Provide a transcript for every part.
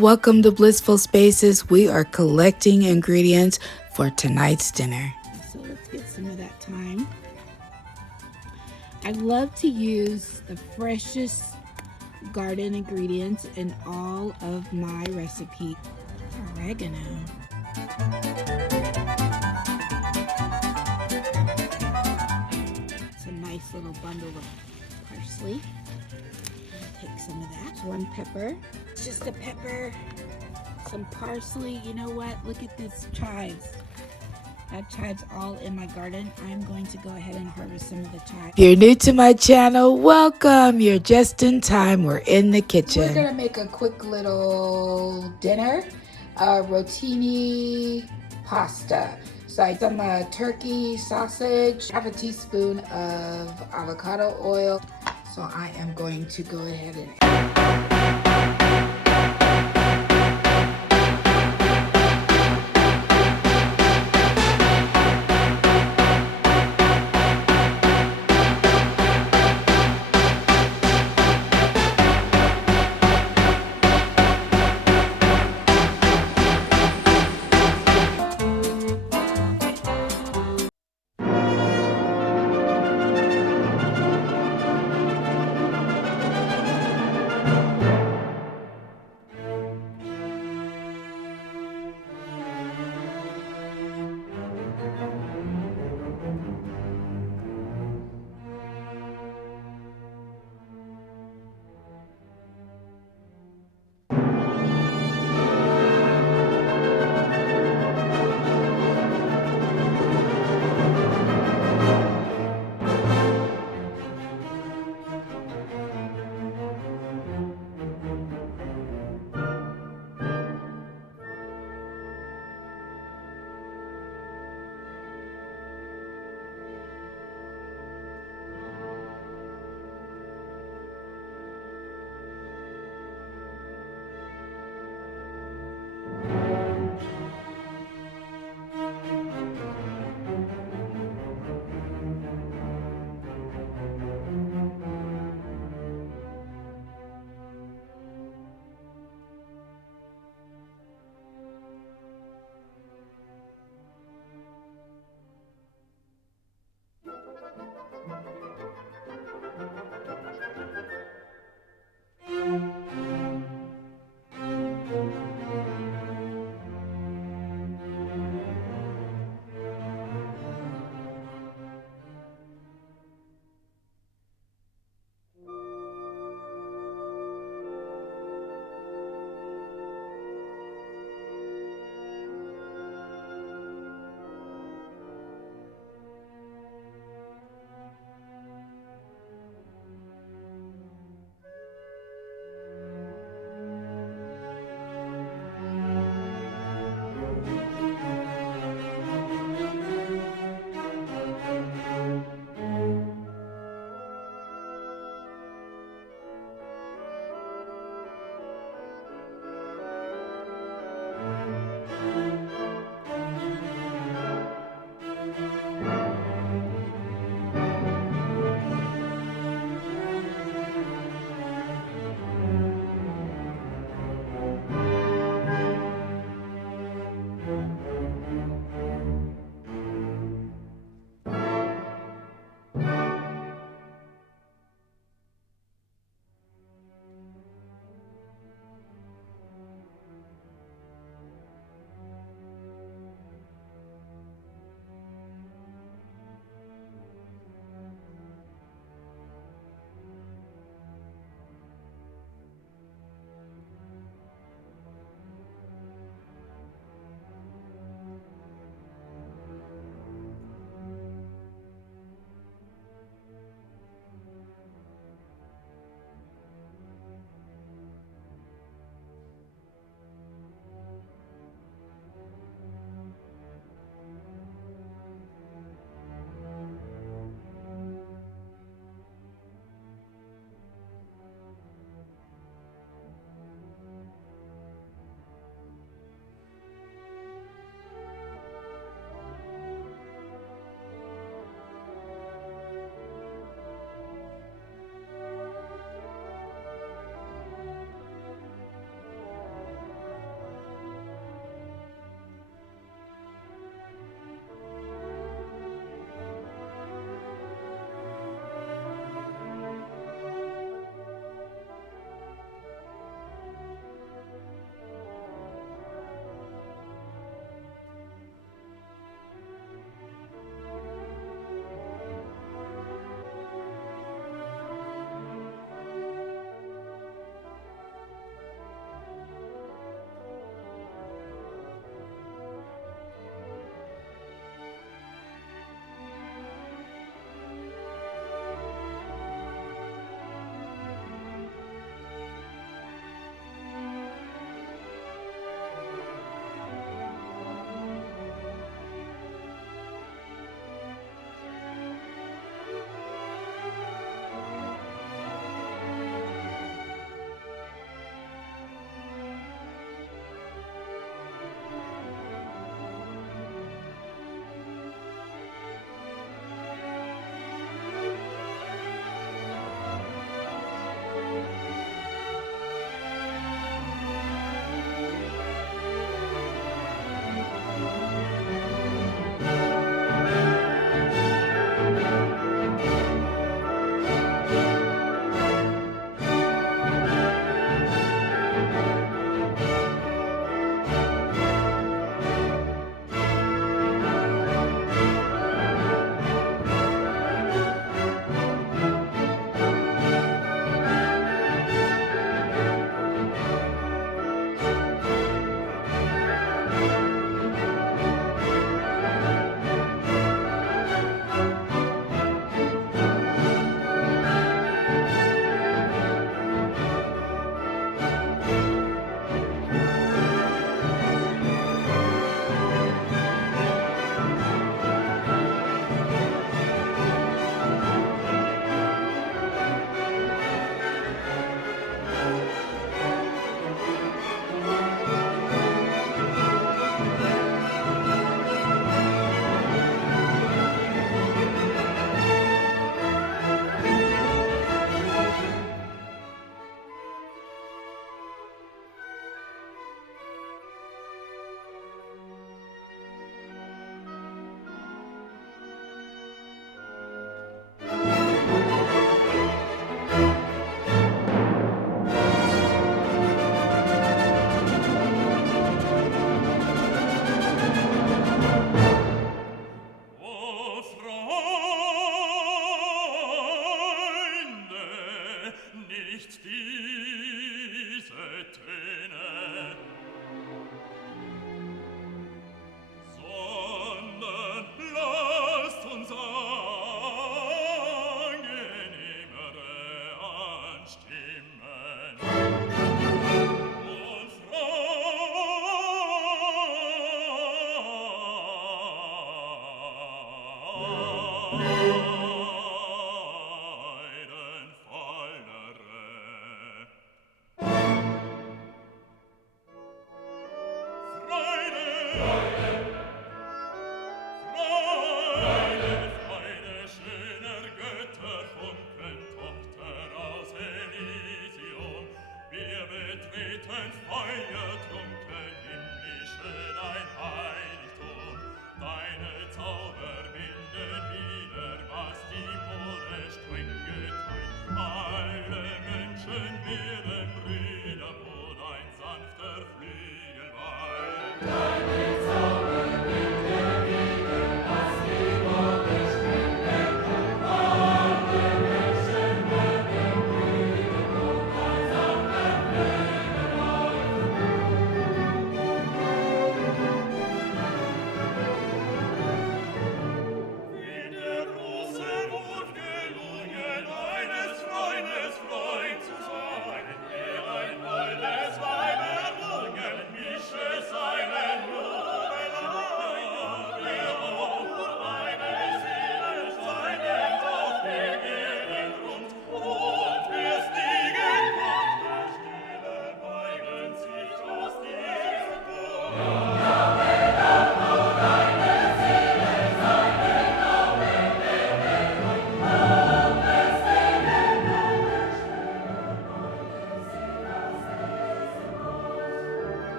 welcome to Blissful Spaces. We are collecting ingredients for tonight's dinner. So let's get some of that thyme. I love to use the freshest garden ingredients in all of my recipes. Oregano. It's a nice little bundle of parsley. I'll take some of that. One pepper. It's just a pepper, some parsley. You know what? Look at this chives. That chives all in my garden. I'm going to go ahead and harvest some of the chives. If you're new to my channel, welcome. You're just in time. We're in the kitchen. We're gonna make a quick little dinner, rotini pasta. So I done my turkey sausage, half a teaspoon of avocado oil. So I am going to go ahead and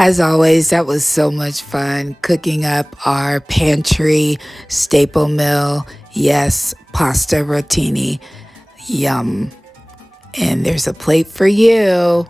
As always, that was so much fun cooking up our pantry staple meal. Yes, pasta rotini. Yum. And there's a plate for you.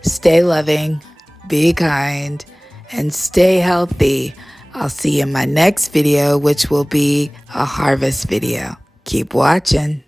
Stay loving, be kind, and stay healthy. I'll see you in my next video, which will be a harvest video. Keep watching.